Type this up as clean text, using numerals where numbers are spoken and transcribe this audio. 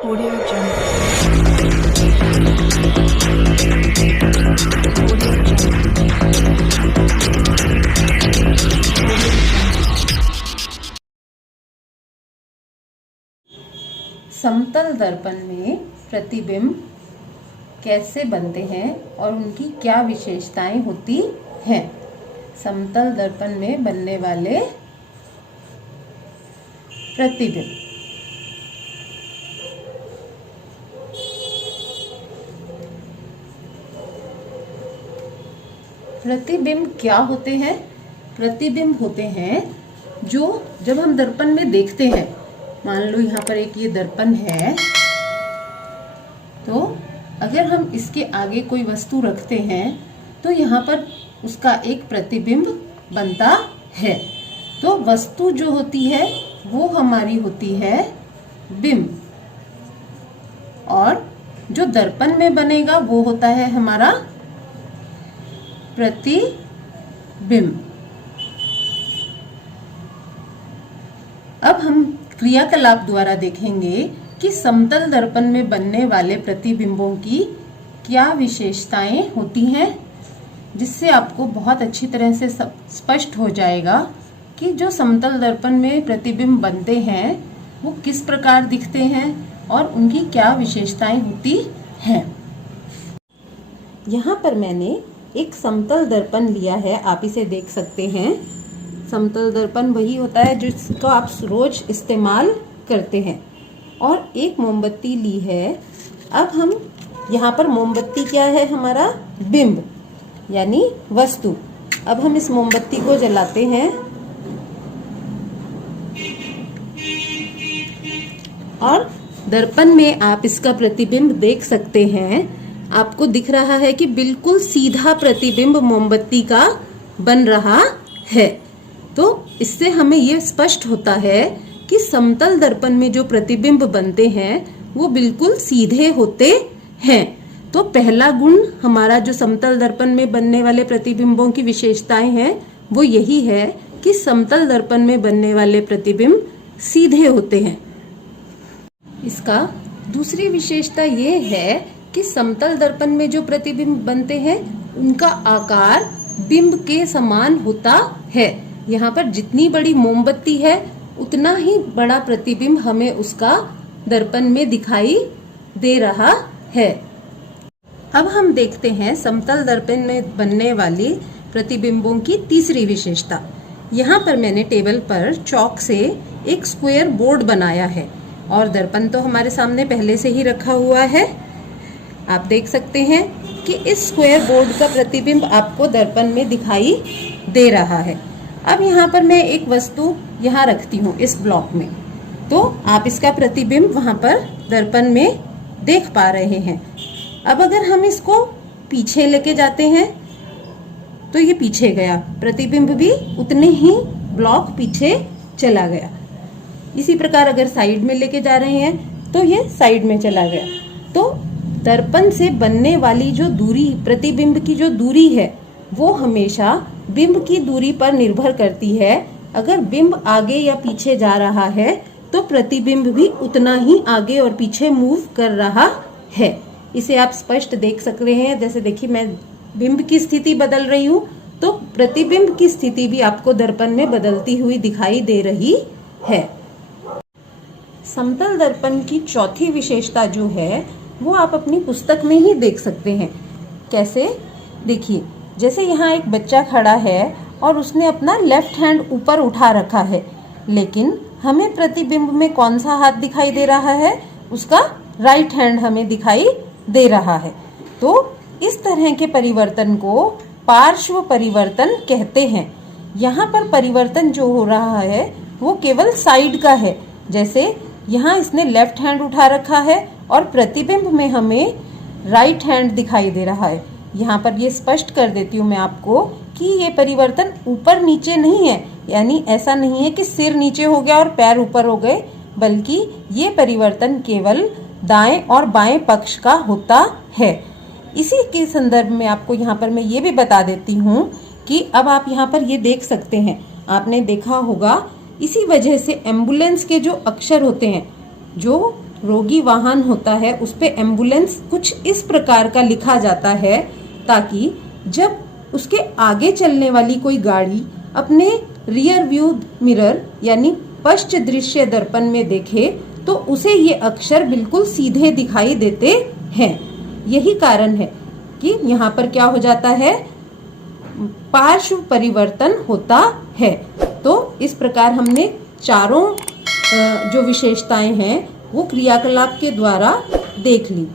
Audio Jungle. समतल दर्पण में प्रतिबिंब कैसे बनते हैं और उनकी क्या विशेषताएं होती हैं। समतल दर्पण में बनने वाले प्रतिबिंब। प्रतिबिंब क्या होते हैं? प्रतिबिंब होते हैं जो जब हम दर्पण में देखते हैं, मान लो यहाँ पर एक ये दर्पण है, तो अगर हम इसके आगे कोई वस्तु रखते हैं तो यहाँ पर उसका एक प्रतिबिंब बनता है। तो वस्तु जो होती है वो हमारी होती है बिंब, और जो दर्पण में बनेगा वो होता है हमारा प्रतिबिंब। अब हम क्रियाकलाप द्वारा देखेंगे कि समतल दर्पण में बनने वाले प्रतिबिंबों की क्या विशेषताएं होती हैं, जिससे आपको बहुत अच्छी तरह से स्पष्ट हो जाएगा कि जो समतल दर्पण में प्रतिबिंब बनते हैं वो किस प्रकार दिखते हैं और उनकी क्या विशेषताएं होती हैं। यहाँ पर मैंने एक समतल दर्पण लिया है, आप इसे देख सकते हैं। समतल दर्पण वही होता है जिसको आप रोज इस्तेमाल करते हैं। और एक मोमबत्ती ली है। अब हम यहाँ पर मोमबत्ती क्या है? हमारा बिंब यानी वस्तु। अब हम इस मोमबत्ती को जलाते हैं और दर्पण में आप इसका प्रतिबिंब देख सकते हैं। आपको दिख रहा है कि बिल्कुल सीधा प्रतिबिंब मोमबत्ती का बन रहा है। तो इससे हमें ये स्पष्ट होता है कि समतल दर्पण में जो प्रतिबिंब बनते हैं वो बिल्कुल सीधे होते हैं। तो पहला गुण हमारा जो समतल दर्पण में बनने वाले प्रतिबिंबों की विशेषताएं हैं वो यही है कि समतल दर्पण में बनने वाले प्रतिबिंब सीधे होते हैं। इसका दूसरी विशेषता ये है कि समतल दर्पण में जो प्रतिबिंब बनते हैं उनका आकार बिंब के समान होता है। यहाँ पर जितनी बड़ी मोमबत्ती है उतना ही बड़ा प्रतिबिंब हमें उसका दर्पण में दिखाई दे रहा है। अब हम देखते हैं समतल दर्पण में बनने वाली प्रतिबिंबों की तीसरी विशेषता। यहाँ पर मैंने टेबल पर चॉक से एक स्क्वायर बोर्ड बनाया है और दर्पण तो हमारे सामने पहले से ही रखा हुआ है। आप देख सकते हैं कि इस स्क्वायर बोर्ड का प्रतिबिंब आपको दर्पण में दिखाई दे रहा है। अब यहाँ पर मैं एक वस्तु यहाँ रखती हूँ इस ब्लॉक में, तो आप इसका प्रतिबिंब वहाँ पर दर्पण में देख पा रहे हैं। अब अगर हम इसको पीछे लेके जाते हैं तो ये पीछे गया, प्रतिबिंब भी उतने ही ब्लॉक पीछे चला गया। इसी प्रकार अगर साइड में लेके जा रहे हैं तो ये साइड में चला गया। तो दर्पण से बनने वाली जो दूरी, प्रतिबिंब की जो दूरी है वो हमेशा बिंब की दूरी पर निर्भर करती है। अगर बिंब आगे या पीछे जा रहा है तो प्रतिबिंब भी उतना ही आगे और पीछे मूव कर रहा है। इसे आप स्पष्ट देख सकते हैं। जैसे देखिए, मैं बिंब की स्थिति बदल रही हूँ तो प्रतिबिंब की स्थिति भी आपको दर्पण में बदलती हुई दिखाई दे रही है। समतल दर्पण की चौथी विशेषता जो है वो आप अपनी पुस्तक में ही देख सकते हैं। कैसे? देखिए, जैसे यहाँ एक बच्चा खड़ा है और उसने अपना लेफ्ट हैंड ऊपर उठा रखा है, लेकिन हमें प्रतिबिंब में कौन सा हाथ दिखाई दे रहा है? उसका राइट हैंड हमें दिखाई दे रहा है। तो इस तरह के परिवर्तन को पार्श्व परिवर्तन कहते हैं। यहाँ पर परिवर्तन जो हो रहा है वो केवल साइड का है। जैसे यहाँ इसने लेफ्ट हैंड उठा रखा है और प्रतिबिंब में हमें राइट हैंड दिखाई दे रहा है। यहाँ पर ये स्पष्ट कर देती हूँ मैं आपको कि ये परिवर्तन ऊपर नीचे नहीं है, यानी ऐसा नहीं है कि सिर नीचे हो गया और पैर ऊपर हो गए, बल्कि ये परिवर्तन केवल दाएं और बाएं पक्ष का होता है। इसी के संदर्भ में आपको यहाँ पर मैं ये भी बता देती हूँ कि अब आप यहाँ पर ये देख सकते हैं, आपने देखा होगा, इसी वजह से एम्बुलेंस के जो अक्षर होते हैं, जो रोगी वाहन होता है उस पे एम्बुलेंस कुछ इस प्रकार का लिखा जाता है ताकि जब उसके आगे चलने वाली कोई गाड़ी अपने रियर व्यू मिरर यानी पश्च दृश्य दर्पण में देखे तो उसे ये अक्षर बिल्कुल सीधे दिखाई देते हैं। यही कारण है कि यहाँ पर क्या हो जाता है, पार्श्व परिवर्तन होता है। तो इस प्रकार हमने चारों जो विशेषताएं हैं वो क्रियाकलाप के द्वारा देख ली।